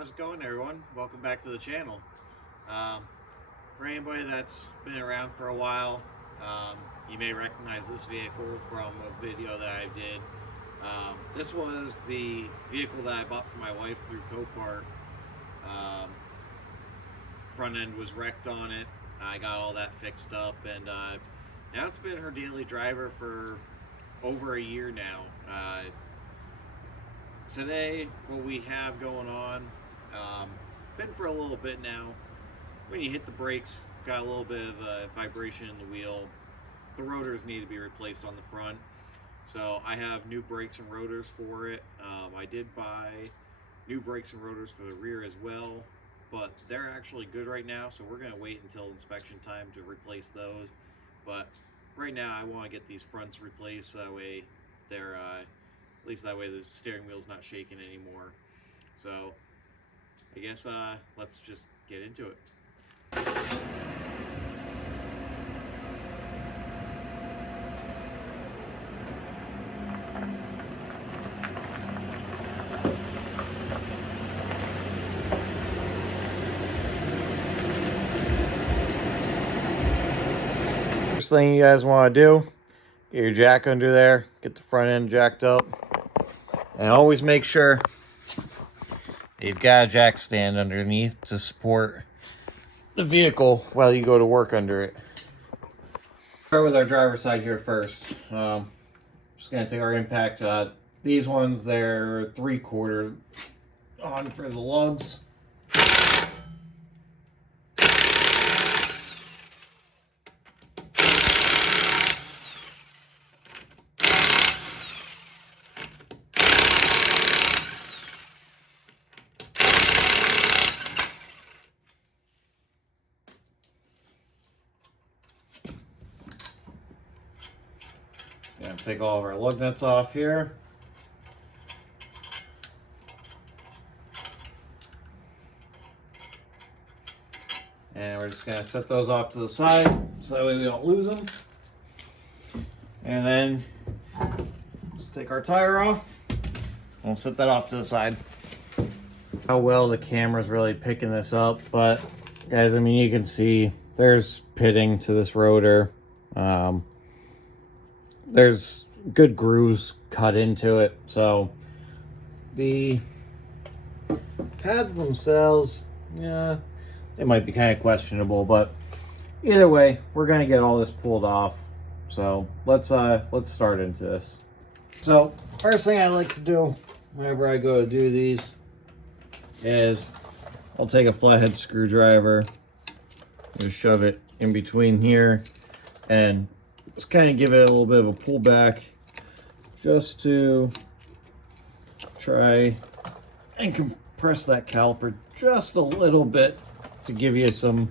How's it going, everyone? Welcome back to the channel. Um, for anybody that's been around for a while, you may recognize this vehicle from a video that I did. This was the vehicle that I bought for my wife through Copart. Front end was wrecked on it. I got all that fixed up, and now it's been her daily driver for over a year now. Today, what we have going on, been for a little bit now, when you hit the brakes, got a little bit of a vibration in the wheel. The rotors need to be replaced on the front, so I have new brakes and rotors for it. I did buy new brakes and rotors for the rear as well, but they're actually good right now, so we're going to wait until inspection time to replace those. But right now I want to get these fronts replaced, so that way they're at least that way the steering wheel's not shaking anymore. So I guess let's just get into it. First thing you guys want to do, get your jack under there, get the front end jacked up, and always make sure you've got a jack stand underneath to support the vehicle while you go to work under it. Start with our driver's side here first. Just gonna take our impact. These ones, they're 3/4 on for the lugs. Gonna take all of our lug nuts off here. And we're just gonna set those off to the side so that way we don't lose them. And then just take our tire off. We'll set that off to the side. How well the camera's really picking this up, but guys, I mean, you can see there's pitting to this rotor. There's good grooves cut into it, so the pads themselves, yeah, they might be kind of questionable, but either way, we're going to get all this pulled off. So let's start into this. So first thing I like to do whenever I go to do these is I'll take a flathead screwdriver, just shove it in between here, and just kind of give it a little bit of a pull back, just to try and compress that caliper just a little bit to give you some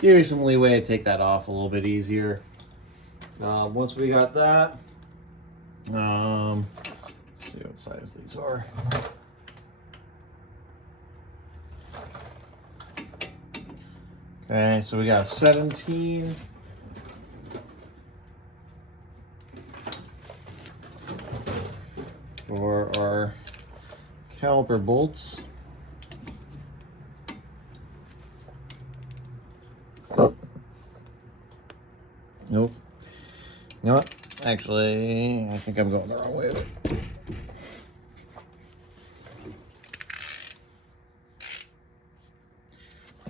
leeway to take that off a little bit easier. Once we got that, let's see what size these are. Okay, so we got 17. For our caliper bolts. Nope. You know what? Actually, I think I'm going the wrong way with it.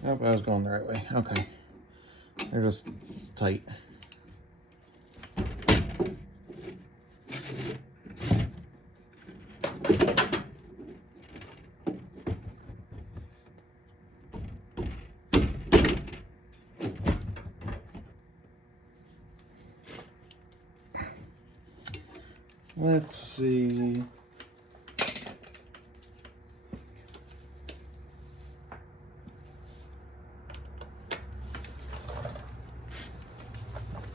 Nope, I was going the right way. Okay. They're just tight. Let's see.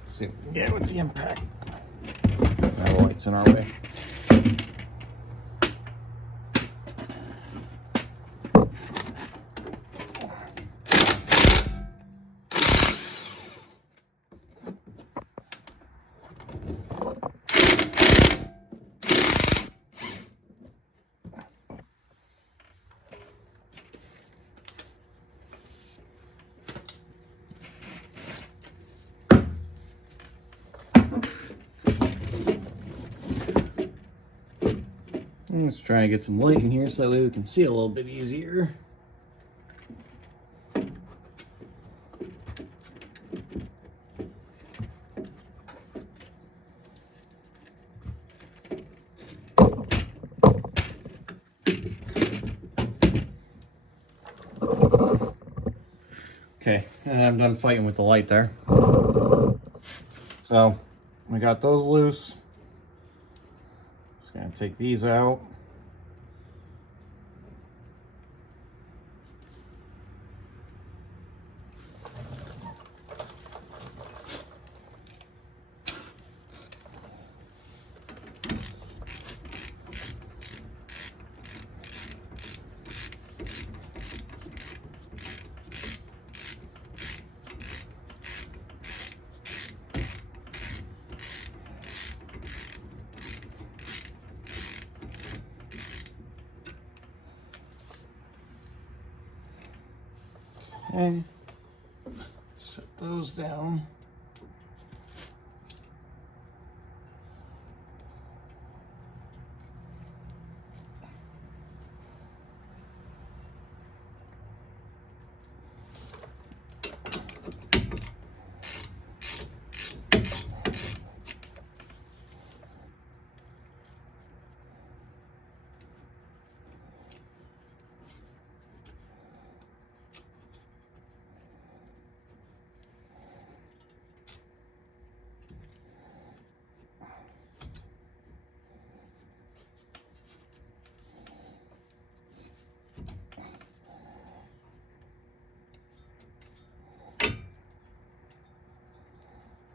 Let's see what we can get with the impact. Our light's in our way. Let's try and get some light in here so that way we can see a little bit easier. Okay, and I'm done fighting with the light there. So we got those loose. Just gonna take these out. Okay, set those down.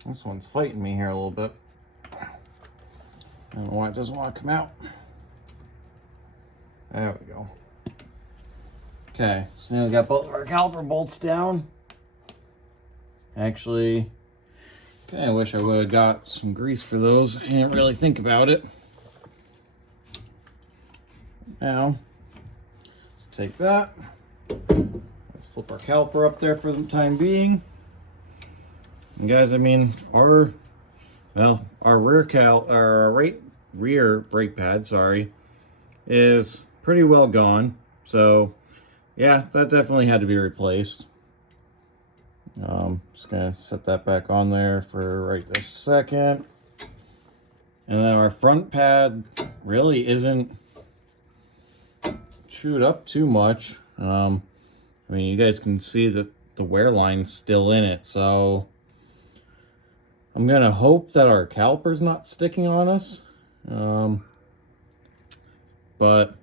This one's fighting me here a little bit. I don't know why it doesn't want to come out. There we go. Okay, so now we got both of our caliper bolts down. Actually, kind of wish I would have got some grease for those. I didn't really think about it. Now, let's take that. Let's flip our caliper up there for the time being. And guys, I mean, our rear brake pad, sorry, is pretty well gone. So yeah, that definitely had to be replaced. Just gonna set that back on there for right this second. And then our front pad really isn't chewed up too much. I mean, you guys can see that the wear line's still in it, so I'm gonna hope that our caliper's not sticking on us. But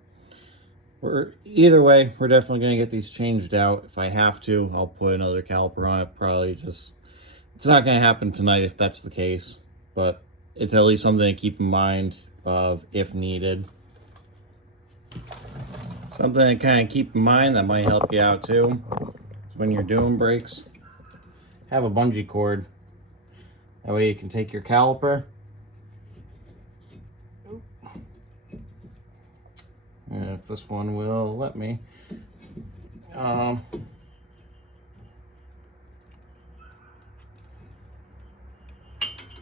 either way, we're definitely gonna get these changed out. If I have to, I'll put another caliper on it. Probably just, it's not gonna happen tonight if that's the case, but it's at least something to keep in mind of if needed. Something to kind of keep in mind that might help you out too, is when you're doing brakes, have a bungee cord. That way you can take your caliper and if this one will let me, and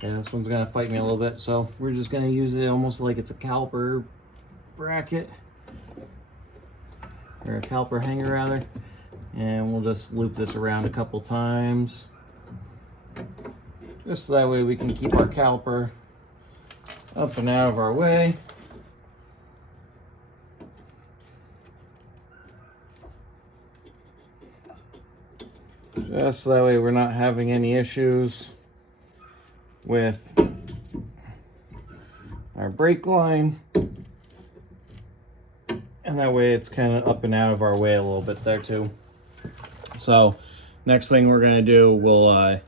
this one's gonna fight me a little bit, so we're just gonna use it almost like it's a caliper bracket, or a caliper hanger rather, and we'll just loop this around a couple times. Just so that way we can keep our caliper up and out of our way. Just so that way we're not having any issues with our brake line. And that way it's kind of up and out of our way a little bit there too. So next thing we're gonna do, we'll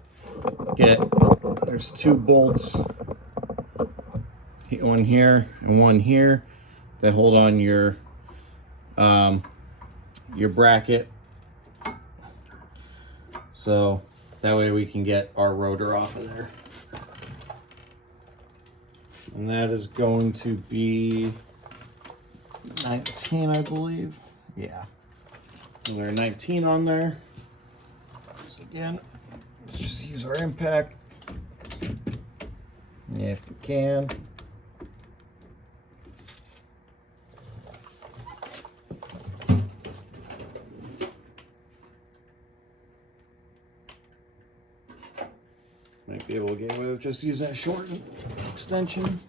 there's two bolts, one here and one here, that hold on your bracket, so that way we can get our rotor off of there. And that is going to be 19, I believe. Yeah, so there are 19 on there. So again, let's just use our impact if we can. be able to get away with just using a short extension.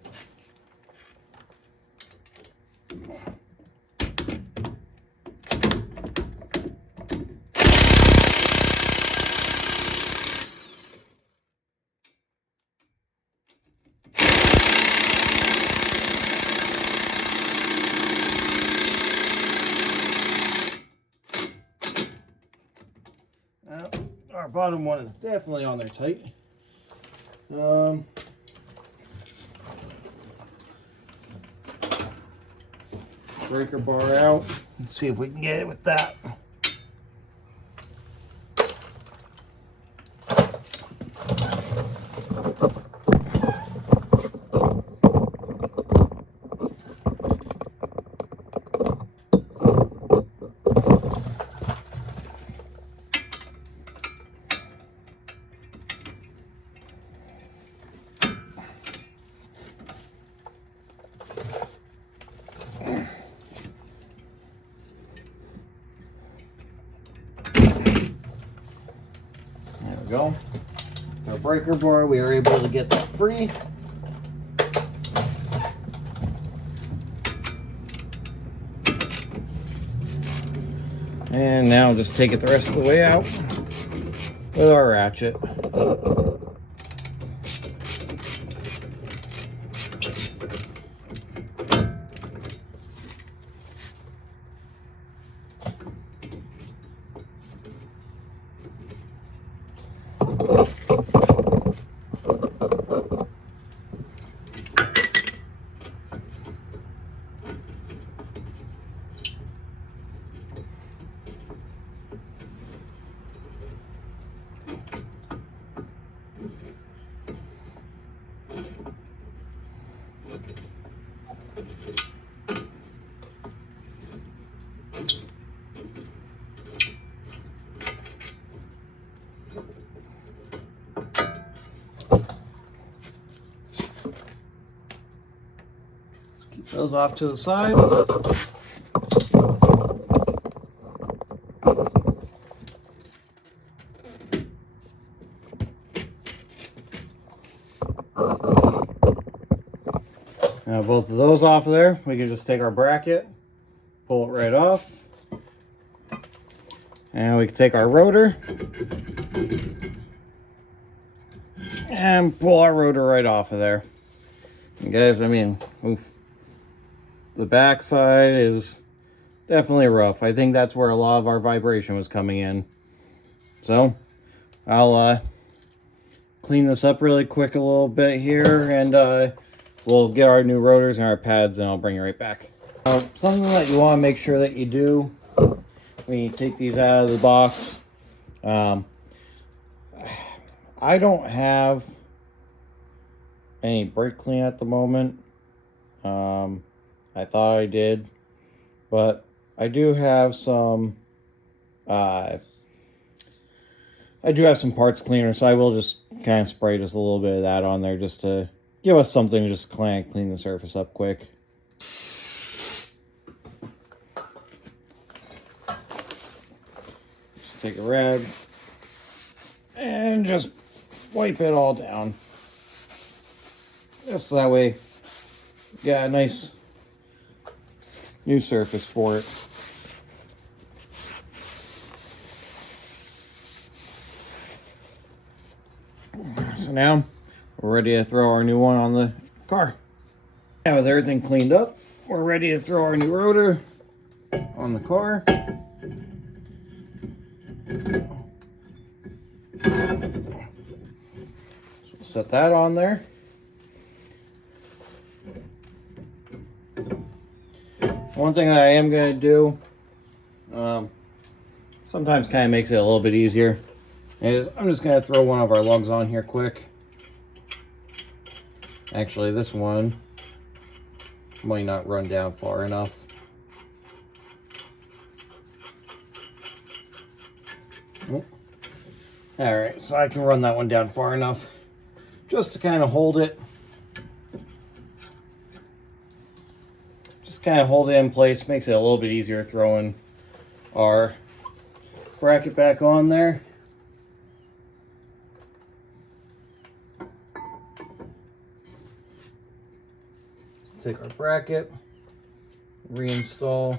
Our bottom one is definitely on there tight. Breaker bar out. Let's see if we can get it with that. Go. Our breaker bar, we are able to get that free. And now just take it the rest of the way out with our ratchet. Keep those off to the side. Now both of those off of there, we can just take our bracket, pull it right off. And we can take our rotor and pull our rotor right off of there. And guys, I mean, oof. The back side is definitely rough. I think that's where a lot of our vibration was coming in. So I'll clean this up really quick a little bit here, and we'll get our new rotors and our pads, and I'll bring you right back. Something that you want to make sure that you do when you take these out of the box. I don't have any brake clean at the moment. I thought I did, but I do have some parts cleaner, so I will just kind of spray just a little bit of that on there just to give us something to just kind of clean the surface up quick. Just take a rag and just wipe it all down. Just so that way you got a nice new surface for it. So now we're ready to throw our new one on the car. Now with everything cleaned up, we're ready to throw our new rotor on the car. So we'll set that on there. One thing that I am going to do, sometimes kind of makes it a little bit easier, is I'm just going to throw one of our lugs on here quick. Actually, this one might not run down far enough. Oh. Alright, so I can run that one down far enough just to kind of hold it. Just kind of hold it in place, makes it a little bit easier throwing our bracket back on there. Take our bracket, reinstall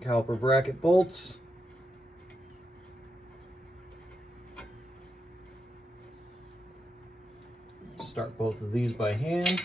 caliper bracket bolts. Start both of these by hand.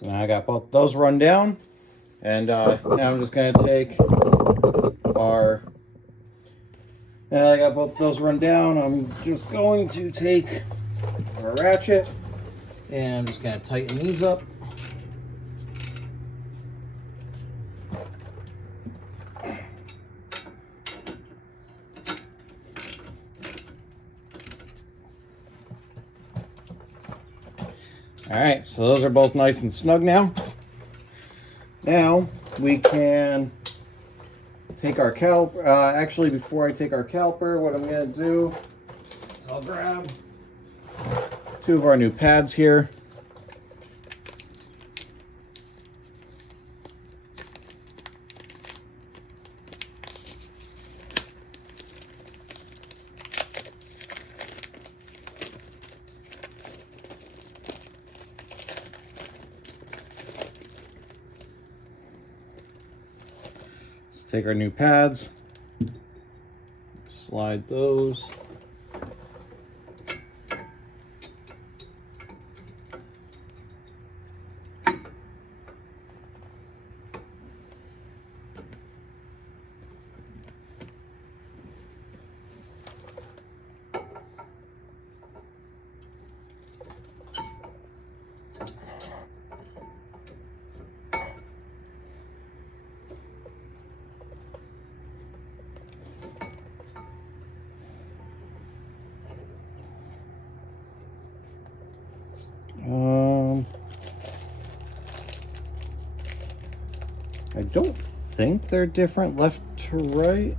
So now I got both those run down, and now I'm just going to take our, now I got both those run down, I'm just going to take our ratchet, and I'm just going to tighten these up. All right, so those are both nice and snug now. Now we can take our caliper. Actually, before I take our caliper, what I'm going to do is I'll grab two of our new pads here. Take our new pads, slide those. I don't think they're different left to right.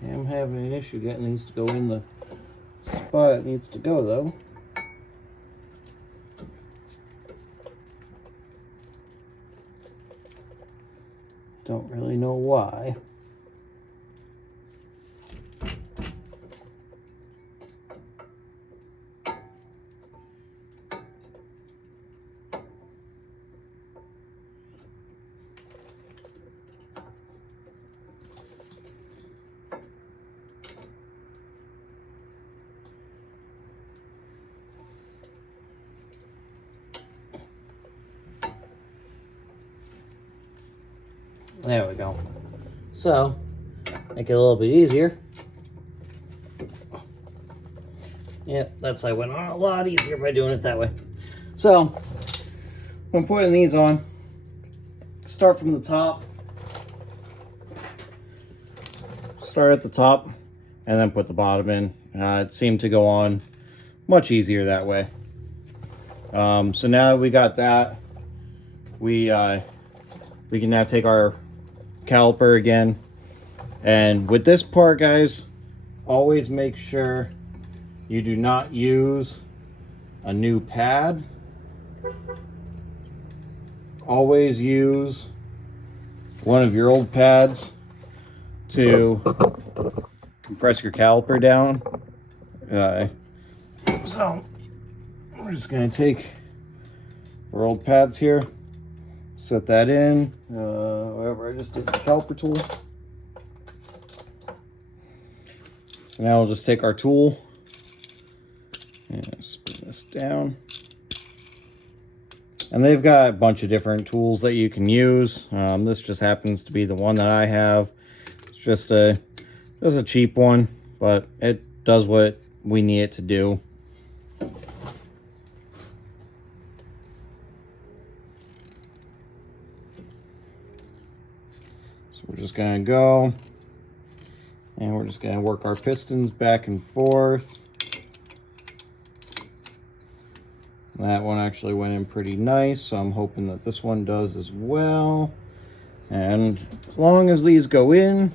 I'm having an issue getting these to go in the spot it needs to go, though. Don't really know why. There we go. So, make it a little bit easier. Yep, that's I went on a lot easier by doing it that way. So, when putting these on, start from the top. Start at the top, and then put the bottom in. It seemed to go on much easier that way. So now we got that, we can now take our caliper again, and with this part, guys, always make sure you do not use a new pad. Always use one of your old pads to compress your caliper down. So we're just going to take our old pads here, set that in, wherever I just did the caliper tool. So now we'll just take our tool and spin this down. And they've got a bunch of different tools that you can use. This just happens to be the one that I have. just a cheap one, but it does what we need it to do. So we're just gonna go and we're just gonna work our pistons back and forth. That one actually went in pretty nice, so I'm hoping that this one does as well. And as long as these go in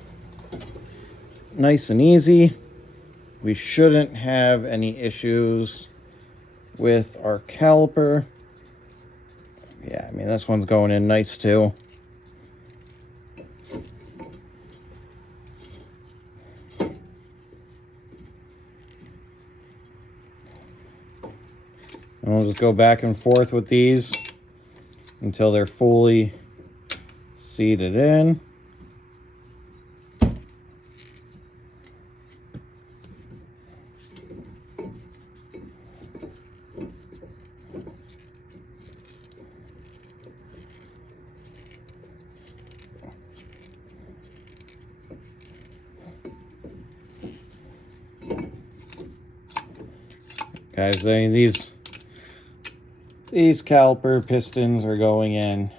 nice and easy, we shouldn't have any issues with our caliper. Yeah, I mean, this one's going in nice too. And we'll just go back and forth with these until they're fully seated in. Guys, these caliper pistons are going in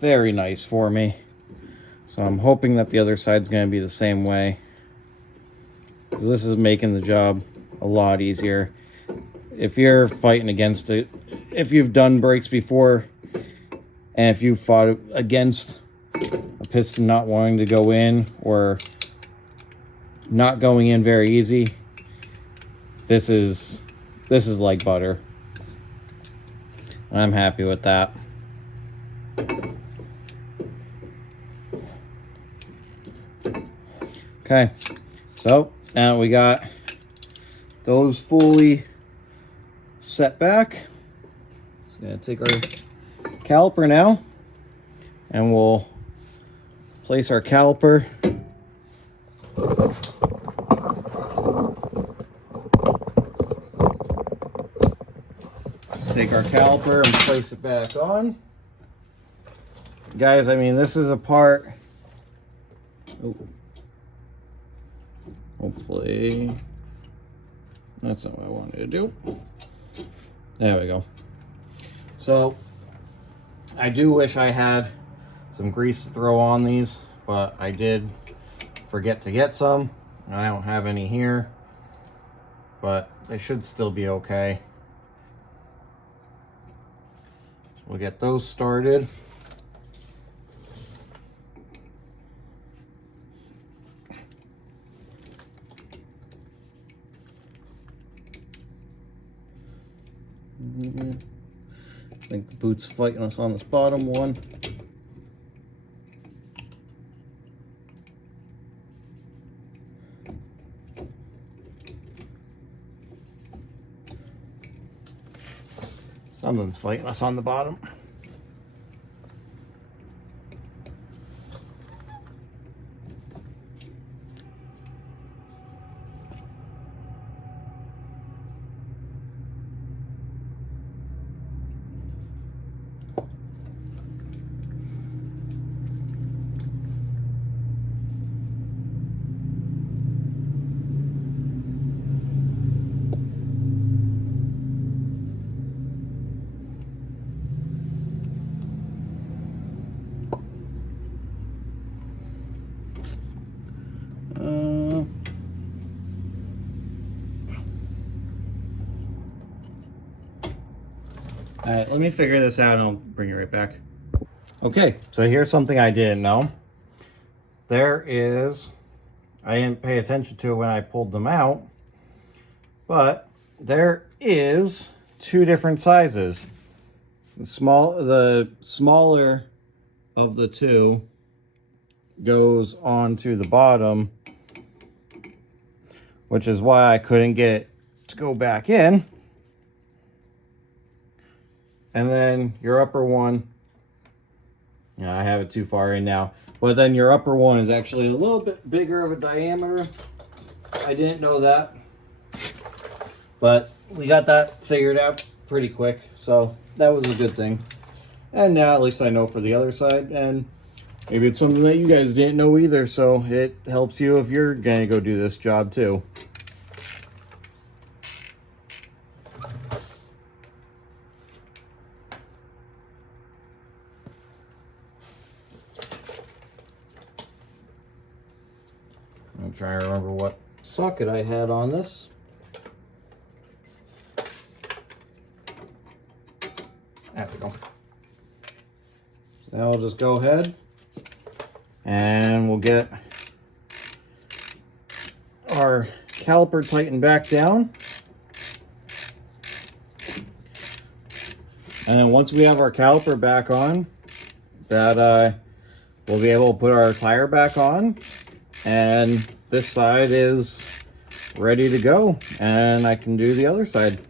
very nice for me. So I'm hoping that the other side's going to be the same way, because this is making the job a lot easier. If you're fighting against it, if you've done brakes before, and if you've fought against a piston not wanting to go in or not going in very easy, this is like butter. I'm happy with that. Okay, so now we got those fully set back. Just gonna take our caliper now, and we'll place our caliper take our caliper and place it back on. Guys, I mean, this is a part, hopefully that's not what I wanted to do. There we go. So I do wish I had some grease to throw on these, but I did forget to get some. I don't have any here, but they should still be okay. We'll get those started. I think the boot's fighting us on this bottom one. Something's fighting us on the bottom. All right, let me figure this out and I'll bring it right back. Okay, so here's something I didn't know. I didn't pay attention to it when I pulled them out, but there is two different sizes. The smaller of the two goes onto the bottom, which is why I couldn't get it to go back in. And then your upper one, I have it too far in now, but then your upper one is actually a little bit bigger of a diameter. I didn't know that, but we got that figured out pretty quick, so that was a good thing. And now at least I know for the other side. And Maybe it's something that you guys didn't know either, so it helps you if you're gonna go do this job too. I'm trying to remember what socket I had on this. There we go. So now I'll just go ahead and we'll get our caliper tightened back down. And then once we have our caliper back on, that we'll be able to put our tire back on, and this side is ready to go, and I can do the other side.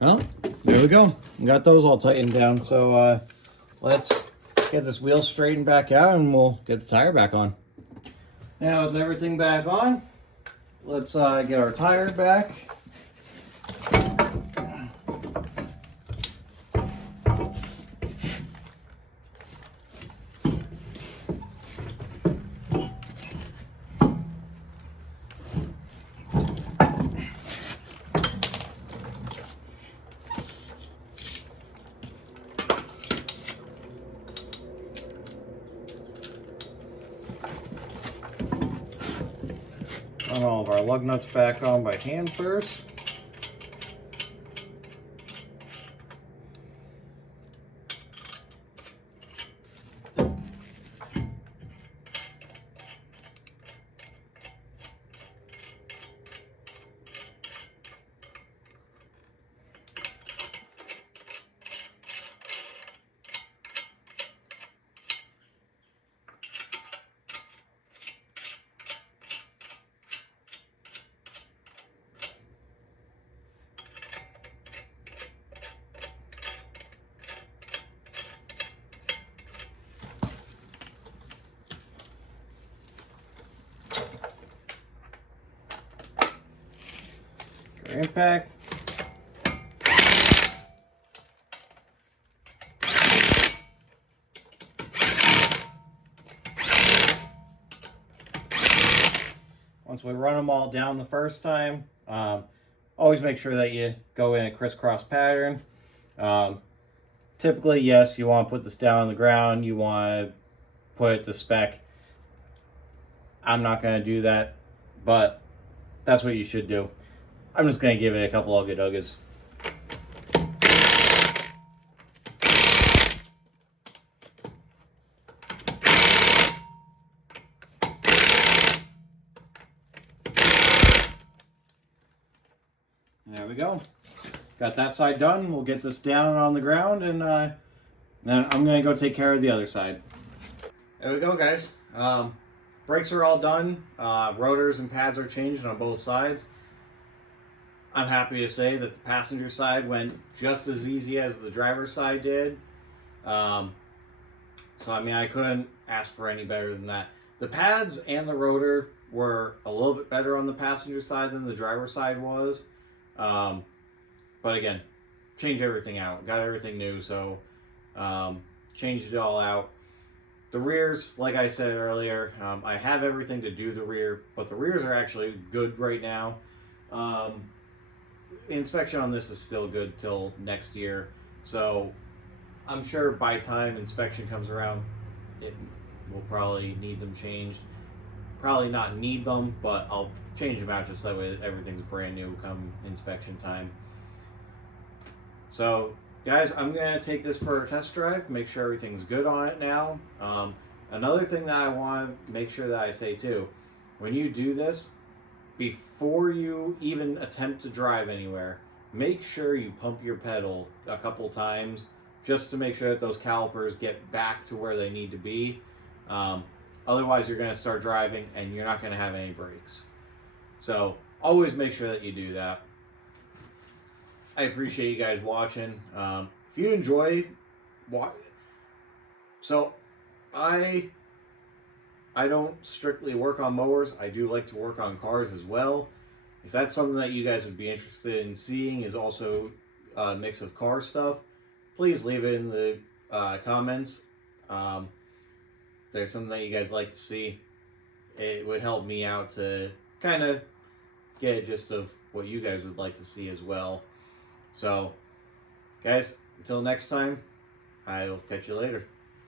Well, there we go. We got those all tightened down. So let's get this wheel straightened back out and we'll get the tire back on. Now with everything back on, let's get our tire back. Run all of our lug nuts back on by hand first. Impact. Once we run them all down the first time, always make sure that you go in a crisscross pattern. Typically, yes, you want to put this down on the ground. You want to put it to spec. I'm not going to do that, but that's what you should do. I'm just going to give it a couple ugga duggas. There we go. Got that side done. We'll get this down on the ground, and then I'm going to go take care of the other side. There we go, guys. Brakes are all done. Rotors and pads are changed on both sides. I'm happy to say that the passenger side went just as easy as the driver's side did. So, I mean, I couldn't ask for any better than that. The pads and the rotor were a little bit better on the passenger side than the driver's side was. But again, changed everything out. Got everything new, so changed it all out. The rears, like I said earlier, I have everything to do the rear, but the rears are actually good right now. The inspection on this is still good till next year, so I'm sure by time inspection comes around, it will probably need them changed. Probably not need them, but I'll change them out just that way everything's brand new come inspection time. So, guys, I'm going to take this for a test drive, make sure everything's good on it now. Another thing that I want to make sure that I say too, when you do this, before you even attempt to drive anywhere, make sure you pump your pedal a couple times just to make sure that those calipers get back to where they need to be. Otherwise, you're going to start driving and you're not going to have any brakes. So always make sure that you do that. I appreciate you guys watching. If you enjoy, so I'm I don't strictly work on mowers. I do like to work on cars as well. If that's something that you guys would be interested in seeing, is also a mix of car stuff, please leave it in the comments. If there's something that you guys like to see, it would help me out to kind of get a gist of what you guys would like to see as well. So, guys, until next time, I'll catch you later.